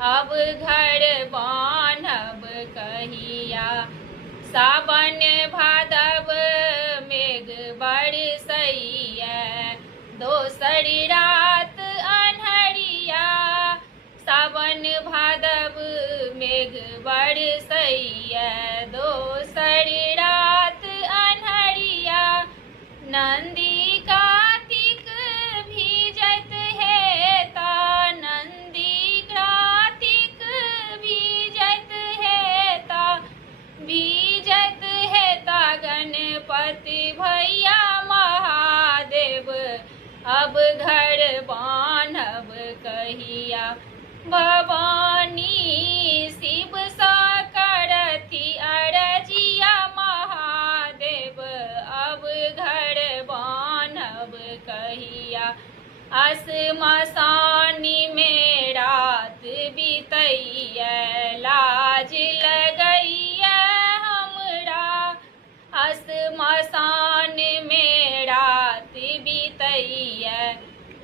अब घर बान्हब कहिया। सावन भादव मेघ बरसैया, दोसरी रात अन्हरिया। सावन भादव मेघ बरसैया, दोसरी रात अन्हरिया। नंदी कार्तिक भीजत हेता, नंदी कार्तिक भीजत हेता, भीजत हेता गणपति भैया महादेव। अब घर बान्हब कहिया। भवानी शिव सा करती अरजिया महादेव, अब घर बान्हब कहिया। असमसानी में रात बीतैया, लाज लगैया हमरा। असमसान में रात बीतैया,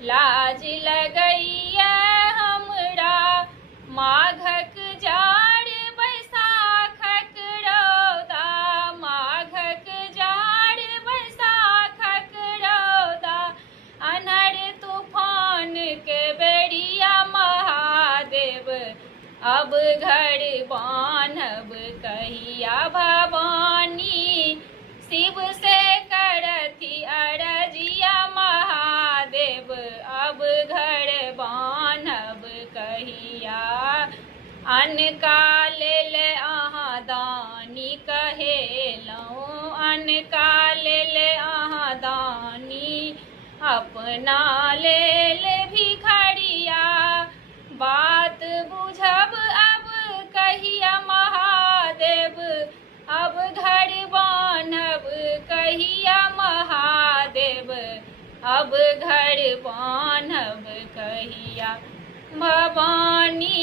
लाज लगैया हमरा। माघक जाड़ बैसाखक रौदा, माघक जाड़ बैसाखक रौदा। अन्हर तूफान के बेरिया महादेव, अब घर बान्हब कहिया। भवानी शिव से करती अरजिया महादेव, अब घर बान्हब कहिया। अनका लेल अहाँ दानी कहेलहुँ, अनका लेल अहाँ दानी, अपना लेल भिखरिया। बात बुझब अब कहिया महादेव, अब घर बान्हब कहिया महादेव, अब घर बान्हब कहिया। भवानी